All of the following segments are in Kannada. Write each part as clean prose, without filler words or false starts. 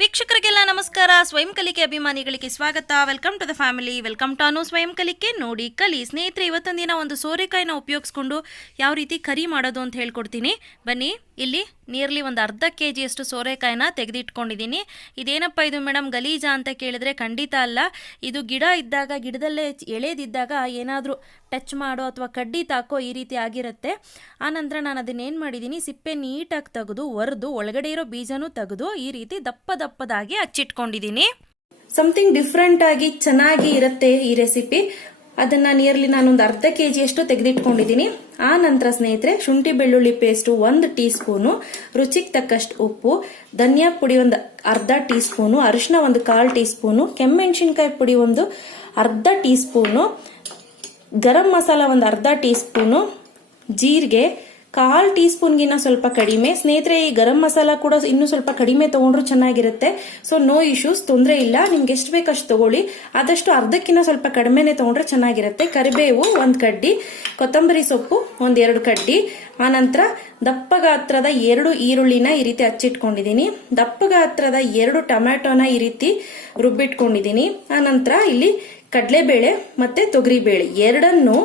ವೀಕ್ಷಕರಿಗೆಲ್ಲ ನಮಸ್ಕಾರ. ಸ್ವಯಂ ಕಲಿಕೆ ಅಭಿಮಾನಿಗಳಿಗೆ ಸ್ವಾಗತ. Welcome to the family, welcome to ಅನು ಸ್ವಯಂ ಕಲಿಕೆ. ನೋಡಿ ಕಲಿ ಸ್ನೇಹಿತರೆ, ಇವತ್ತೊಂದು ದಿನ ಒಂದು ಸೋರೆಕಾಯಿನ ಉಪಯೋಗಿಸ್ಕೊಂಡು ಯಾವ ರೀತಿ ಕರಿ ಮಾಡೋದು ಅಂತ ಹೇಳ್ಕೊಡ್ತೀನಿ. ಬನ್ನಿ. ಇಲ್ಲಿ ನಿಯರ್ಲಿ ಒಂದು ಅರ್ಧ ಕೆಜಿಯಷ್ಟು ಸೋರೆಕಾಯಿನ ತೆಗೆದಿಟ್ಕೊಂಡಿದ್ದೀನಿ. ಇದೇನಪ್ಪ ಇದು ಮೇಡಮ್ ಗಲೀಜಾ ಅಂತ ಕೇಳಿದ್ರೆ ಖಂಡಿತ ಅಲ್ಲ. ಇದು ಗಿಡ ಇದ್ದಾಗ, ಗಿಡದಲ್ಲೇ ಎಳೆದಿದ್ದಾಗ ಏನಾದರೂ ಟಚ್ ಮಾಡೋ ಅಥವಾ ಕಡ್ಡಿ ತಾಕೋ ಈ ರೀತಿ ಆಗಿರುತ್ತೆ. ಆನಂತರ ನಾನು ಅದನ್ನೇನು ಮಾಡಿದ್ದೀನಿ, ಸಿಪ್ಪೆ ನೀಟಾಗಿ ತೆಗೆದು ಒರೆದು ಒಳಗಡೆ ಇರೋ ಬೀಜನೂ ತೆಗೆದು ಈ ರೀತಿ ದಪ್ಪದಾಗಿ ಹಚ್ಚಿಟ್ಕೊಂಡಿದ್ದೀನಿ. ಸಮಥಿಂಗ್ ಡಿಫ್ರೆಂಟ್ ಆಗಿ ಚೆನ್ನಾಗಿ ಇರುತ್ತೆ ಈ ರೆಸಿಪಿ. ಅದನ್ನ ನಿಯರ್ಲಿ ನಾನೊಂದು ಅರ್ಧ ಕೆಜಿಯಷ್ಟು ತೆಗೆದಿಟ್ಕೊಂಡಿದ್ದೀನಿ. ಆ ನಂತರ ಸ್ನೇಹಿತರೆ, ಶುಂಠಿ ಬೆಳ್ಳುಳ್ಳಿ ಪೇಸ್ಟು 1 ಟೀ ಸ್ಪೂನು, ರುಚಿಗೆ ತಕ್ಕಷ್ಟು ಉಪ್ಪು, ಧನಿಯಾ ಪುಡಿ ಒಂದು ಅರ್ಧ ಟೀ ಸ್ಪೂನು, ಅರಿಶಿನ ಒಂದು 1/4 ಟೀ ಸ್ಪೂನು, ಕೆಮ್ಮೆಣಸಿನ್ಕಾಯಿ ಪುಡಿ ಒಂದು ಅರ್ಧ ಟೀ ಸ್ಪೂನು, ಗರಂ ಮಸಾಲ ಒಂದು ಅರ್ಧ ಟೀ ಸ್ಪೂನು, ಜೀರಿಗೆ 1/4 ಟೀ ಸ್ಪೂನ್ಗಿನ್ನ ಸ್ವಲ್ಪ ಕಡಿಮೆ. ಸ್ನೇಹಿತರೆ, ಈ ಗರಂ ಮಸಾಲ ಕೂಡ ಇನ್ನೂ ಸ್ವಲ್ಪ ಕಡಿಮೆ ತಗೊಂಡ್ರು ಚೆನ್ನಾಗಿರುತ್ತೆ. ಸೊ ನೋ ಇಶ್ಯೂಸ್, ತೊಂದರೆ ಇಲ್ಲ. ನಿಮ್ಗೆ ಎಷ್ಟು ಬೇಕಷ್ಟು ತಗೊಳ್ಳಿ. ಆದಷ್ಟು ಅರ್ಧಕ್ಕಿಂತ ಸ್ವಲ್ಪ ಕಡಿಮೆನೆ ತಗೊಂಡ್ರೆ ಚೆನ್ನಾಗಿರುತ್ತೆ. ಕರಿಬೇವು 1 ಕಡ್ಡಿ, ಕೊತ್ತಂಬರಿ ಸೊಪ್ಪು 1-2 ಕಡ್ಡಿ. ಆನಂತರ ದಪ್ಪ ಗಾತ್ರದ 2 ಈರುಳ್ಳಿನ ಈ ರೀತಿ ಹಚ್ಚಿಟ್ಕೊಂಡಿದ್ದೀನಿ. ದಪ್ಪ ಗಾತ್ರದ 2 ಟೊಮ್ಯಾಟೋನ ಈ ರೀತಿ ರುಬ್ಬಿಟ್ಕೊಂಡಿದ್ದೀನಿ. ಆನಂತರ ಇಲ್ಲಿ ಕಡಲೆಬೇಳೆ ಮತ್ತೆ ತೊಗರಿಬೇಳೆ ಎರಡನ್ನು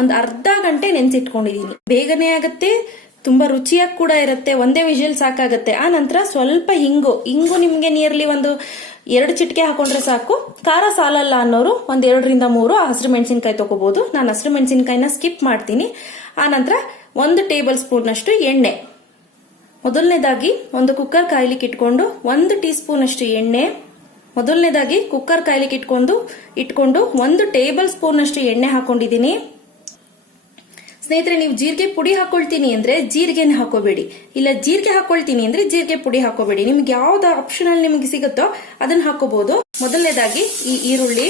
ಒಂದು ಅರ್ಧ ಗಂಟೆ ನೆನೆಸಿಟ್ಕೊಂಡಿದ್ದೀನಿ. ಬೇಗನೆ ಆಗುತ್ತೆ, ತುಂಬಾ ರುಚಿಯಾಗಿ ಕೂಡ ಇರುತ್ತೆ. ಒಂದೇ ವಿಜಿಲ್ ಸಾಕಾಗುತ್ತೆ. ಆ ನಂತರ ಸ್ವಲ್ಪ ಹಿಂಗು ನಿಮ್ಗೆ ನಿಯರ್ಲಿ ಒಂದು 2 ಚಿಟಿಕೆ ಹಾಕೊಂಡ್ರೆ ಸಾಕು. ಖಾರ ಸಾಲಲ್ಲ ಅನ್ನೋರು 1 2ರಿಂದ 3 ಹಸಿರು ಮೆಣಸಿನ್ಕಾಯಿ ತಗೋಬಹುದು. ನಾನು ಹಸಿರು ಮೆಣಸಿನ್ಕಾಯಿನ ಸ್ಕಿಪ್ ಮಾಡ್ತೀನಿ. ಆ ನಂತರ 1 ಟೇಬಲ್ ಸ್ಪೂನ್ ಅಷ್ಟು ಎಣ್ಣೆ. ಮೊದಲನೇದಾಗಿ ಒಂದು ಕುಕ್ಕರ್ ಕಾಯ್ಲಿಕ್ಕೆ ಇಟ್ಕೊಂಡು 1 ಟೀ ಸ್ಪೂನ್ ಅಷ್ಟು ಎಣ್ಣೆ. ಮೊದಲನೇದಾಗಿ ಕುಕ್ಕರ್ ಕಾಯ್ಲಿಕ್ಕೆ ಇಟ್ಕೊಂಡು 1 ಟೇಬಲ್ ಸ್ಪೂನ್ ಅಷ್ಟು ಎಣ್ಣೆ ಹಾಕೊಂಡಿದ್ದೀನಿ. ಸ್ನೇಹಿತರೆ, ನೀವು ಜೀರಿಗೆ ಪುಡಿ ಹಾಕೊಳ್ತೀನಿ ಅಂದ್ರೆ ಜೀರಿಗೆನ ಹಾಕೋಬೇಡಿ, ಇಲ್ಲ ಜೀರಿಗೆ ಹಾಕೊಳ್ತೀನಿ ಅಂದ್ರೆ ಜೀರಿಗೆ ಪುಡಿ ಹಾಕೋಬೇಡಿ. ನಿಮ್ಗೆ ಯಾವ್ದು ಆಪ್ಷನಲ್ ನಿಮ್ಗೆ ಸಿಗುತ್ತೋ ಅದನ್ನ ಹಾಕೋಬಹುದು. ಮೊದಲನೇದಾಗಿ ಈ ಈರುಳ್ಳಿ,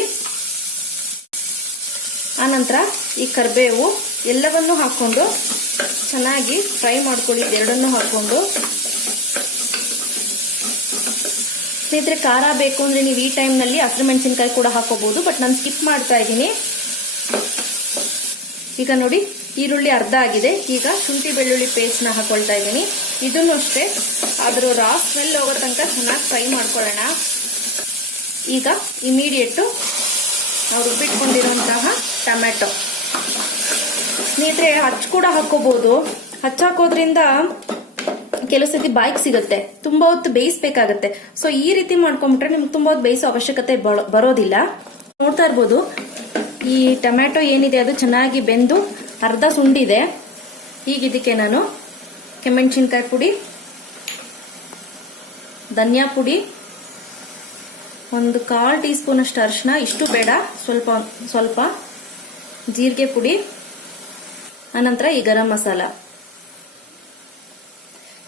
ಆನಂತರ ಈ ಕರಿಬೇವು ಎಲ್ಲವನ್ನೂ ಹಾಕೊಂಡು ಚೆನ್ನಾಗಿ ಫ್ರೈ ಮಾಡ್ಕೊಳ್ಳಿ. ಎರಡನ್ನೂ ಹಾಕೊಂಡು ಸ್ನೇಹಿತರೆ, ಖಾರ ಬೇಕು ಅಂದ್ರೆ ನೀವು ಈ ಟೈಮ್ ನಲ್ಲಿ ಹಸಿರು ಮೆಣಸಿನಕಾಯಿ ಕೂಡ ಹಾಕೋಬಹುದು, ಬಟ್ ನಾನು ಸ್ಕಿಪ್ ಮಾಡ್ತಾ ಇದ್ದೀನಿ. ಈಗ ನೋಡಿ, ಈರುಳ್ಳಿ ಅರ್ಧ ಆಗಿದೆ. ಈಗ ಶುಂಠಿ ಬೆಳ್ಳುಳ್ಳಿ ಪೇಸ್ಟ್ ನ ಹಾಕೊಳ್ತಾ ಇದ್ದೀನಿ. ಇದನ್ನು ಅಷ್ಟೇ ಅದ್ರ ರಾ ಸ್ಮೆಲ್ ಹೋಗೋ ತನಕ ಚೆನ್ನಾಗಿ ಫ್ರೈ ಮಾಡ್ಕೊಳ್ಳೋಣ. ಈಗ ಇಮಿಡಿಯೇಟ್ ನಾವು ರುಬ್ಬಿಟ್ಕೊಂಡಿರುವಂತಹ ಟೊಮ್ಯಾಟೊ. ಸ್ನೇಹಿತರೆ, ಹಚ್ಚ ಕೂಡ ಹಾಕೋಬಹುದು. ಹಚ್ಚಾಕೋದ್ರಿಂದ ಕೆಲವು ಸತಿ ಬಾಯಿಗೆ ಸಿಗುತ್ತೆ, ತುಂಬಾ ಹೊತ್ತು ಬೇಯಿಸಬೇಕಾಗತ್ತೆ. ಸೊ ಈ ರೀತಿ ಮಾಡ್ಕೊಂಡ್ಬಿಟ್ರೆ ನಿಮ್ಗೆ ತುಂಬಾ ಹೊತ್ತು ಬೇಯಿಸೋ ಅವಶ್ಯಕತೆ ಬರೋದಿಲ್ಲ. ನೋಡ್ತಾ ಇರ್ಬೋದು, ಈ ಟೊಮ್ಯಾಟೊ ಏನಿದೆ ಅದು ಚೆನ್ನಾಗಿ ಬೆಂದು ಅರ್ಧ ಸುಂಡಿದೆ. ಈಗ ಇದಕ್ಕೆ ನಾನು ಕೆಮ್ಮೆಣಸಿನ್ಕಾಯಿ ಪುಡಿ, ಧನಿಯಾ ಪುಡಿ, 1/4 ಟೀ ಸ್ಪೂನ್ ಅಷ್ಟು ಅರಿಶಿನ, ಇಷ್ಟು ಬೇಡ, ಸ್ವಲ್ಪ ಜೀರಿಗೆ ಪುಡಿ, ಅನಂತರ ಈ ಗರಂ ಮಸಾಲ.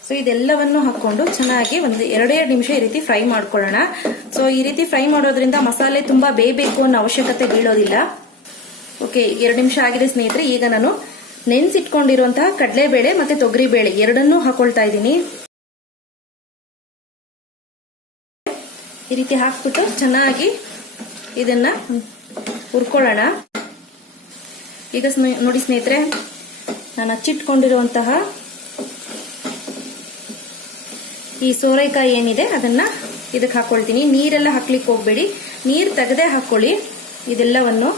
ಸೊ ಇದೆಲ್ಲವನ್ನು ಹಾಕೊಂಡು ಚೆನ್ನಾಗಿ ಒಂದು 2 ನಿಮಿಷ ಈ ರೀತಿ ಫ್ರೈ ಮಾಡ್ಕೊಳ್ಳೋಣ. ಸೊ ಈ ರೀತಿ ಫ್ರೈ ಮಾಡೋದ್ರಿಂದ ಮಸಾಲೆ ತುಂಬಾ ಬೇಯಬೇಕು ಅನ್ನೋ ಅವಶ್ಯಕತೆ ಬೀಳೋದಿಲ್ಲ. ಓಕೆ, 2 ನಿಮಿಷ ಆಗಿದೆ ಸ್ನೇಹಿತರೆ. ಈಗ ನಾನು ನೆನೆಸಿಟ್ಕೊಂಡಿರುವಂತಹ ಕಡಲೆಬೇಳೆ ಮತ್ತೆ ತೊಗರಿಬೇಳೆ ಎರಡನ್ನೂ ಹಾಕೊಳ್ತಾ ಇದ್ದೀನಿ. ಈ ರೀತಿ ಹಾಕ್ಬಿಟ್ಟು ಚೆನ್ನಾಗಿ ಇದನ್ನ ಹುರ್ಕೊಳ್ಳೋಣ. ಈಗ ನೋಡಿ ಸ್ನೇಹಿತರೆ, ನಾನು ಹಚ್ಚಿಟ್ಕೊಂಡಿರುವಂತಹ ಈ ಸೋರೆಕಾಯಿ ಏನಿದೆ ಅದನ್ನ ಇದಕ್ಕೆ ಹಾಕೊಳ್ತೀನಿ. ನೀರೆಲ್ಲ ಹಾಕ್ಲಿಕ್ಕೆ ಹೋಗ್ಬೇಡಿ, ನೀರು ತೆಗೆದೇ ಹಾಕೊಳ್ಳಿ ಇದೆಲ್ಲವನ್ನು.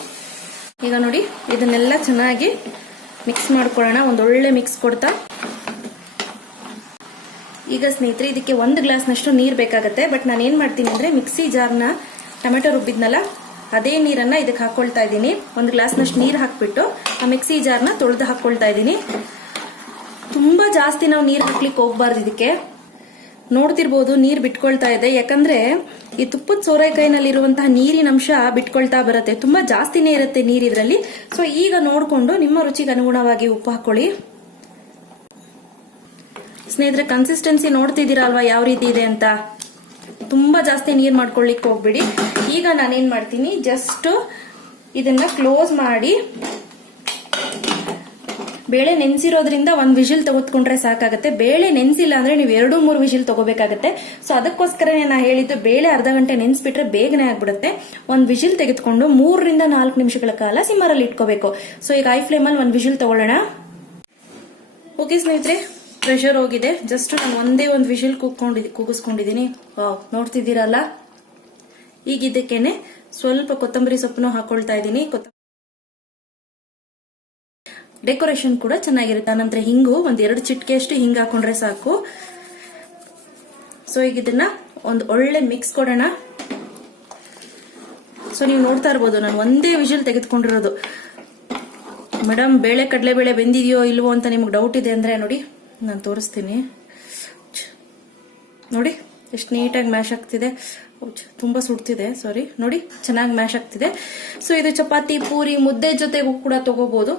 ಈಗ ನೋಡಿ, ಇದನ್ನೆಲ್ಲ ಚೆನ್ನಾಗಿ ಮಿಕ್ಸ್ ಮಾಡ್ಕೊಳ್ಳೋಣ. ಒಂದೊಳ್ಳೆ ಮಿಕ್ಸ್ ಕೊಡ್ತಾ ಈಗ ಸ್ನೇಹಿತರೆ, ಇದಕ್ಕೆ 1 ಗ್ಲಾಸ್ನಷ್ಟು ನೀರು ಬೇಕಾಗತ್ತೆ. ಬಟ್ ನಾನು ಏನ್ ಮಾಡ್ತೀನಿ ಅಂದ್ರೆ ಮಿಕ್ಸಿ ಜಾರ್ನ ಟೊಮೆಟೊ ರುಬ್ಬಿದ್ನಲ್ಲ ಅದೇ ನೀರನ್ನ ಇದಕ್ಕೆ ಹಾಕೊಳ್ತಾ ಇದ್ದೀನಿ. 1 ಗ್ಲಾಸ್ನಷ್ಟು ನೀರು ಹಾಕ್ಬಿಟ್ಟು ಆ ಮಿಕ್ಸಿ ಜಾರ್ನ ತೊಳೆದು ಹಾಕೊಳ್ತಾ ಇದ್ದೀನಿ. ತುಂಬಾ ಜಾಸ್ತಿ ನಾವು ನೀರು ಹಾಕ್ಲಿಕ್ಕೆ ಹೋಗ್ಬಾರ್ದು. ಇದಕ್ಕೆ ನೋಡ್ತಿರ್ಬೋದು ನೀರು ಬಿಟ್ಕೊಳ್ತಾ ಇದೆ, ಯಾಕಂದ್ರೆ ಈ ತುಪ್ಪದ ಸೋರೆಕಾಯಿನಲ್ಲಿರುವಂತಹ ನೀರಿನ ಅಂಶ ಬಿಟ್ಕೊಳ್ತಾ ಬರುತ್ತೆ. ತುಂಬಾ ಜಾಸ್ತಿನೇ ಇರುತ್ತೆ ನೀರು ಇದರಲ್ಲಿ. ಸೊ ಈಗ ನೋಡ್ಕೊಂಡು ನಿಮ್ಮ ರುಚಿಗೆ ಅನುಗುಣವಾಗಿ ಉಪ್ಪು ಹಾಕೊಳ್ಳಿ. ಸ್ನೇಹಿತರೆ, ಕನ್ಸಿಸ್ಟೆನ್ಸಿ ನೋಡ್ತಿದ್ದೀರಾ ಅಲ್ವಾ ಯಾವ ರೀತಿ ಇದೆ ಅಂತ. ತುಂಬಾ ಜಾಸ್ತಿ ನೀರು ಮಾಡ್ಕೊಳ್ಳಿಕ್ಕೆ ಹೋಗ್ಬಿಡಿ. ಈಗ ನಾನೇನ್ ಮಾಡ್ತೀನಿ, ಜಸ್ಟ್ ಇದನ್ನ ಕ್ಲೋಸ್ ಮಾಡಿ, ಬೇಳೆ ನೆನೆಸಿರೋದ್ರಿಂದ 1 ವಿಜಿಲ್ ತೆಗೆದುಕೊಂಡ್ರೆ ಸಾಕಾಗುತ್ತೆ. ಬೇಳೆ ನೆನೆಸಿಲ್ಲ ಅಂದ್ರೆ ನೀವು 2-3 ವಿಜಿಲ್ ತಗೋಬೇಕಾಗತ್ತೆ. ಸೊ ಅದಕ್ಕೋಸ್ಕರನೇ ನಾ ಹೇಳಿದ್ದು, ಬೇಳೆ ಅರ್ಧ ಗಂಟೆ ನೆನೆಸ್ಬಿಟ್ರೆ ಬೇಗನೆ ಆಗ್ಬಿಡುತ್ತೆ. 1 ವಿಜಿಲ್ ತೆಗೆದುಕೊಂಡು 3ರಿಂದ 4 ನಿಮಿಷಗಳ ಕಾಲ ಸಿಮ್ಮರಲ್ಲಿ ಇಟ್ಕೋಬೇಕು. ಸೊ ಈಗ ಹೈ ಫ್ಲೇಮಲ್ಲಿ 1 ವಿಜಿಲ್ ತಗೊಳ್ಳೋಣ. ಓಕೆ ಸ್ನೇಹಿತರೆ, ಪ್ರೆಷರ್ ಹೋಗಿದೆ. ಜಸ್ಟ್ ನಾನು ಒಂದೇ ಒಂದು ವಿಷಲ್ ಕೂಗಿಸ್ಕೊಂಡಿದ್ದೀನಿ. ನೋಡ್ತಿದ್ದೀರಲ್ಲ, ಈಗ ಇದಕ್ಕೇನೆ ಸ್ವಲ್ಪ ಕೊತ್ತಂಬರಿ ಸೊಪ್ಪನ್ನು ಹಾಕೊಳ್ತಾ ಇದ್ದೀನಿ. ಡೆಕೋರೇಷನ್ ಕೂಡ ಚೆನ್ನಾಗಿರುತ್ತೆ. ಆನಂತರ ಹಿಂಗು ಒಂದ್ 2 ಚಿಟಿಕೆ ಅಷ್ಟು ಹಿಂಗ್ ಹಾಕೊಂಡ್ರೆ ಸಾಕು. ಸೊ ಈಗ ಇದನ್ನ ಒಂದು ಒಳ್ಳೆ ಮಿಕ್ಸ್ ಕೊಡೋಣ. ಸೊ ನೀವು ನೋಡ್ತಾ ಇರ್ಬೋದು, ನಾನು ಒಂದೇ ವಿಷಲ್ ತೆಗೆದುಕೊಂಡಿರೋದು. ಮೇಡಮ್ ಕಡಲೆಬೇಳೆ ಬೆಂದಿದೆಯೋ ಇಲ್ವೋ ಅಂತ ನಿಮ್ಗೆ ಡೌಟ್ ಇದೆ ಅಂದ್ರೆ ನೋಡಿ, ನಾನು ತೋರಿಸ್ತೀನಿ. ನೋಡಿ ಎಷ್ಟು ನೀಟಾಗಿ ಮ್ಯಾಶ್ ಆಗ್ತಿದೆ. ತುಂಬಾ ಸುಡ್ತಿದೆ, ಸಾರಿ. ನೋಡಿ ಚೆನ್ನಾಗಿ ಮ್ಯಾಶ್ ಆಗ್ತಿದೆ. ಸೊ ಇದು ಚಪಾತಿ, ಪೂರಿ, ಮುದ್ದೆ ಜೊತೆಗೂ ಕೂಡ ತಗೋಬಹುದು.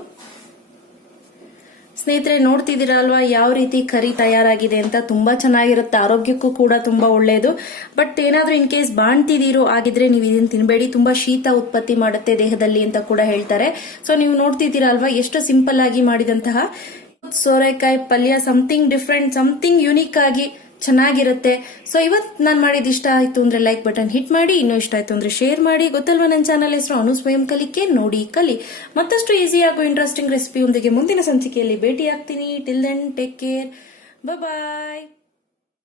ಸ್ನೇಹಿತರೆ, ನೋಡ್ತಿದ್ದೀರಾ ಅಲ್ವಾ ಯಾವ ರೀತಿ ಕರಿ ತಯಾರಾಗಿದೆ ಅಂತ. ತುಂಬಾ ಚೆನ್ನಾಗಿರುತ್ತೆ, ಆರೋಗ್ಯಕ್ಕೂ ಕೂಡ ತುಂಬಾ ಒಳ್ಳೆಯದು. ಬಟ್ ಏನಾದ್ರೂ ಇನ್ ಕೇಸ್ ಬಾಣ್ತಿದೀರೋ ಆಗಿದ್ರೆ ನೀವು ಇದನ್ನ ತಿನ್ಬೇಡಿ, ತುಂಬಾ ಶೀತ ಉತ್ಪತ್ತಿ ಮಾಡುತ್ತೆ ದೇಹದಲ್ಲಿ ಅಂತ ಕೂಡ ಹೇಳ್ತಾರೆ. ಸೊ ನೀವು ನೋಡ್ತಿದ್ದೀರಾ ಅಲ್ವಾ ಎಷ್ಟು ಸಿಂಪಲ್ ಆಗಿ ಮಾಡಿದಂತಹ ಸೋರೆಕಾಯಿ ಪಲ್ಯ. ಸಮಥಿಂಗ್ ಡಿಫ್ರೆಂಟ್, ಸಮಥಿಂಗ್ ಯುನಿಕ್ ಆಗಿ ಚೆನ್ನಾಗಿರುತ್ತೆ. ಸೊ ಇವತ್ತು ನಾನು ಮಾಡಿದ ಇಷ್ಟ ಆಯ್ತು ಅಂದ್ರೆ ಲೈಕ್ ಬಟನ್ ಹಿಟ್ ಮಾಡಿ, ಇನ್ನೂ ಇಷ್ಟ ಆಯ್ತು ಅಂದ್ರೆ ಶೇರ್ ಮಾಡಿ. ಗೊತ್ತಲ್ವಾ ನನ್ನ ಚಾನಲ್ ಹೆಸರು ಅನು ಸ್ವಯಂ ಕಲಿಕೆ ನೋಡಿ ಕಲಿ. ಮತ್ತಷ್ಟು ಈಸಿ ಹಾಗೂ ಇಂಟ್ರೆಸ್ಟಿಂಗ್ ರೆಸಿಪಿಯೊಂದಿಗೆ ಮುಂದಿನ ಸಂಚಿಕೆಯಲ್ಲಿ ಭೇಟಿ ಆಗ್ತೀನಿ. ಟಿಲ್ ದೆನ್ ಟೇಕ್ ಕೇರ್, ಬಾಯ್.